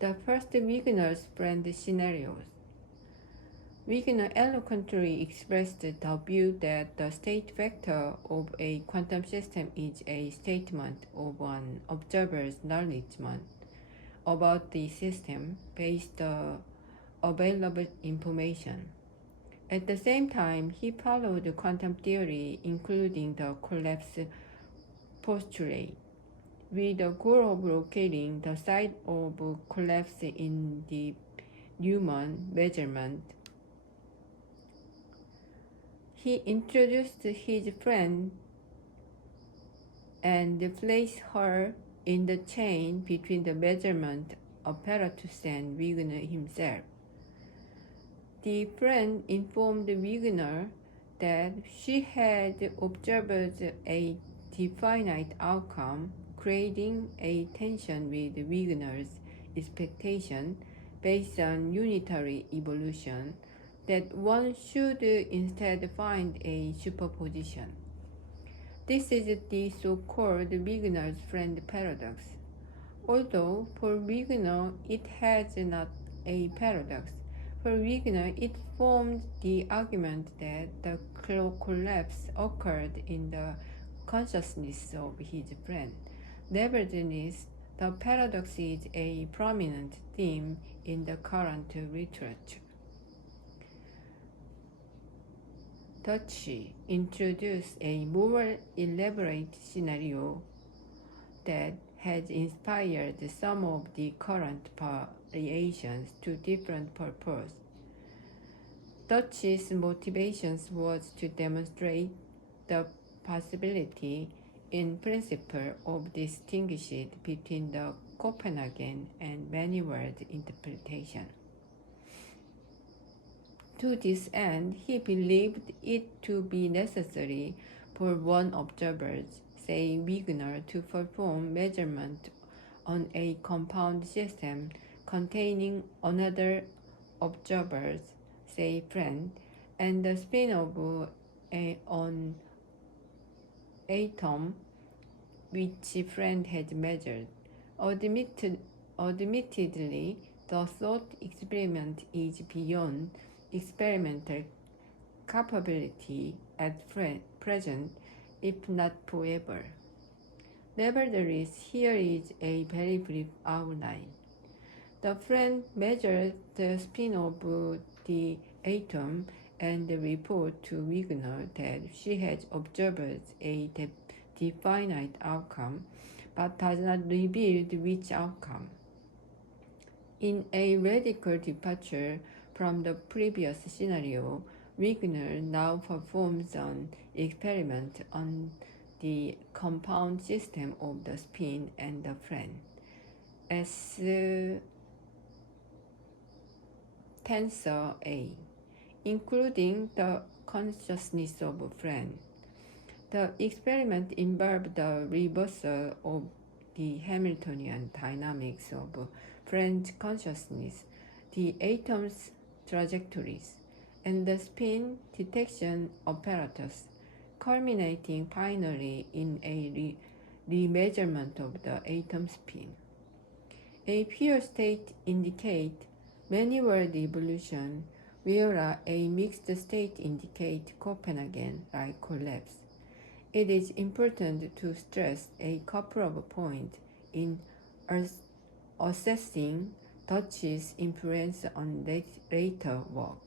The first Wigner's friend scenarios. Wigner eloquently expressed the view that the state vector of a quantum system is a statement of an observer's knowledge about the system based on available information. At the same time, he followed quantum theory, including the collapse postulate, with the goal of locating the site of collapse in the Newman measurement. He introduced his friend and placed her in the chain between the measurement apparatus and Wigner himself. The friend informed Wigner that she had observed a definite outcome, creating a tension with Wigner's expectation based on unitary evolution that one should instead find a superposition. This is the so-called Wigner's friend paradox. Although for Wigner it has not a paradox, for Wigner it formed the argument that the collapse occurred in the consciousness of his friend. Nevertheless, the paradox is a prominent theme in the current literature. Tichy introduced a more elaborate scenario that has inspired some of the current variations to different purposes. Tichy's motivations was to demonstrate the possibility in principle of distinguishing between the Copenhagen and many-world interpretation. To this end, he believed it to be necessary for one observer, say Wigner, to perform measurement on a compound system containing another observer, say friend, and the spin of an atom which friend had measured. Admittedly, the thought experiment is beyond experimental capability at present, if not forever. Nevertheless, here is a very brief outline. The friend measured the spin of the atom and report to Wigner that she has observed a definite outcome, but does not reveal which outcome. In a radical departure from the previous scenario, Wigner now performs an experiment on the compound system of the spin and the friend. As tensor A, including the consciousness of a friend. The experiment involved the reversal of the Hamiltonian dynamics of friend consciousness, the atom's trajectories, and the spin detection apparatus, culminating finally in a remeasurement of the atom spin. A pure state indicates many-world evolution, whereas a mixed state indicates Copenhagen-like collapse. It is important to stress a couple of points in assessing Tichy's influence on later work.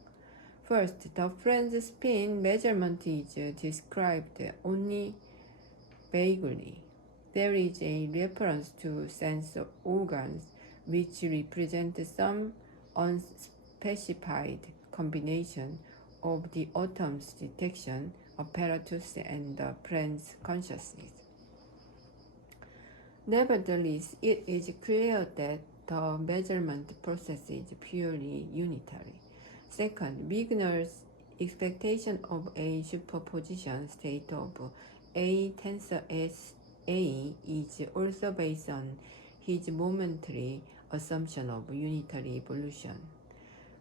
First, the friend's spin measurement is described only vaguely. There is a reference to sense organs which represent some unspecified combination of the atom's detection apparatus and the friend's consciousness. Nevertheless, it is clear that the measurement process is purely unitary. Second, Wigner's expectation of a superposition state of A tensor S A is also based on his momentary assumption of unitary evolution.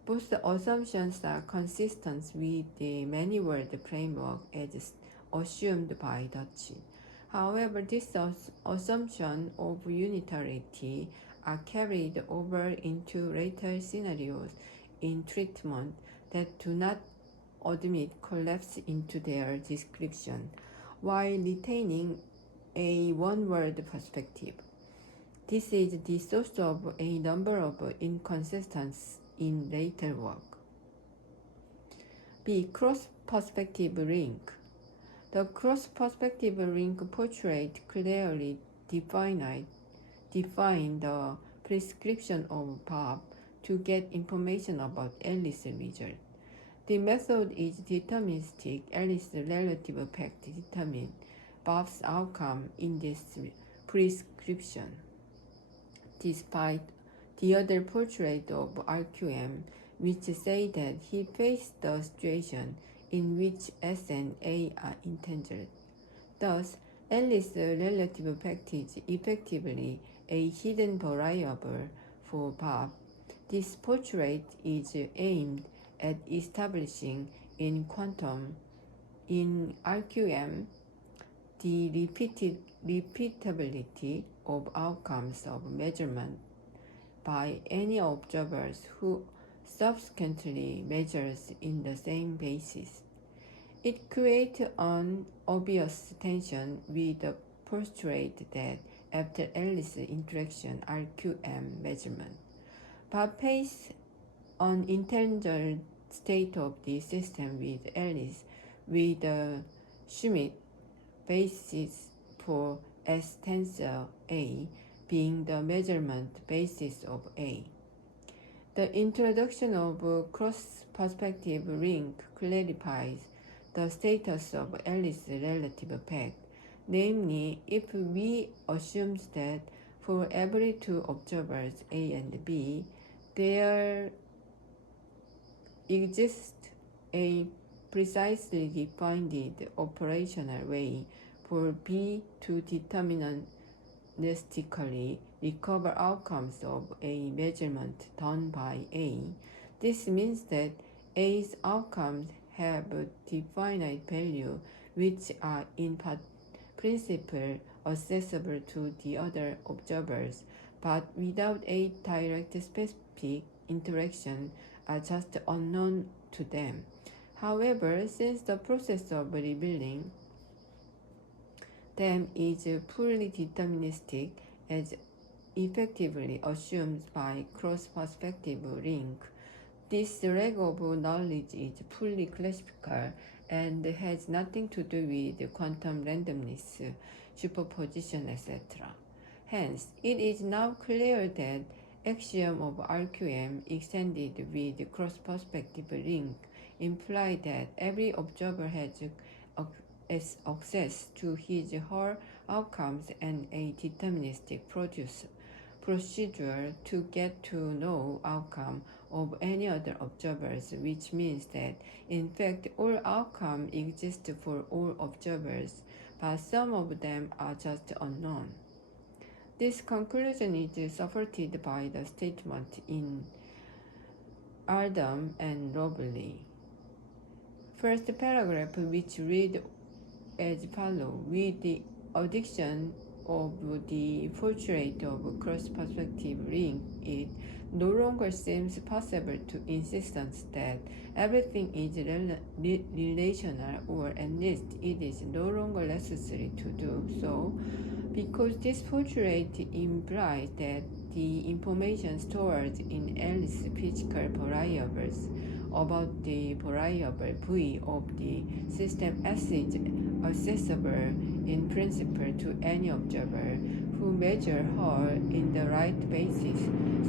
Both assumptions are consistent with the many-world framework as assumed by Tichy. However, this assumption of unitarity are carried over into later scenarios in treatment that do not admit collapse into their description, while retaining a one-word perspective. This is the source of a number of inconsistencies in later work. B. Cross-perspective link. The cross-perspective link portrait clearly define the prescription of Bob to get information about Alice's result. The method is deterministic. Alice's relative effect determines Bob's outcome in this prescription. Despite the other portrait of RQM, which say that he faced the situation in which S and A are entangled. Thus, Alice's relative effect is effectively a hidden variable for Bob. This portrait is aimed at establishing in RQM the repeatability of outcomes of measurement by any observers who subsequently measures in the same basis. It creates an obvious tension with the portrait that after Alice's interaction RQM measurement, Bob faced an entangled state of the system with Alice, with the Schmidt basis for S tensor A being the measurement basis of A. The introduction of cross-perspective link clarifies the status of Alice's relative effect. Namely, if we assume that for every two observers A and B, there exists a precisely defined operational way for B to deterministically recover outcomes of a measurement done by A. This means that A's outcomes have definite value which are in principle accessible to the other observers, but without a direct specific interaction are just unknown to them. However, since the process of revealing them is fully deterministic, as effectively assumed by cross-perspective link, this leg of knowledge is fully classical and has nothing to do with quantum randomness, superposition, etc. Hence, it is now clear that axiom of RQM extended with cross-perspective link imply that every observer has access to his or her outcomes and a deterministic procedure to get to know outcome of any other observers, which means that in fact all outcomes exist for all observers, but some of them are just unknown. This conclusion is supported by the statement in Adam and Robley. First paragraph, which read as follows: with the addition of the portrait of cross-perspective link, it no longer seems possible to insist that everything is relational, or at least it is no longer necessary to do so, because this portrait implies that the information stored in Alice's physical variables about the variable V of the system S is accessible in principle to any observer who measures her in the right basis.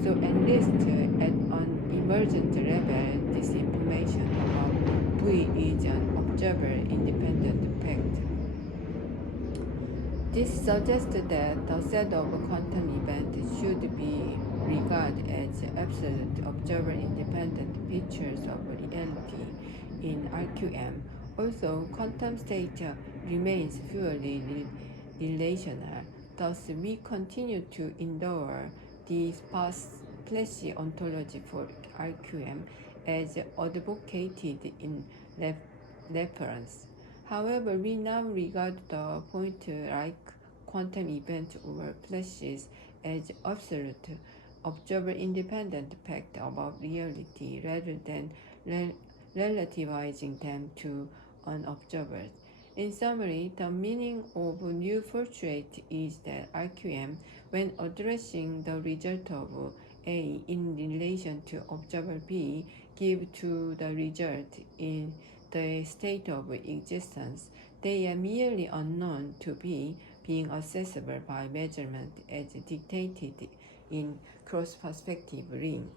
So at least at an emergent level, this information about V is an observer-independent fact. This suggests that the set of quantum events should be regarded as absolute observer-independent features of reality in RQM. Also, quantum state remains purely relational. Thus, we continue to endure the sparsity ontology for RQM as advocated in reference. However, we now regard the point like quantum events or flashes as absolute, observer-independent fact about reality rather than relativizing them to unobserved. In summary, the meaning of new postulate is that RQM, when addressing the result of A in relation to observer B, give to the result in the state of existence. They are merely unknown to B, being accessible by measurement as dictated in cross-perspective ring.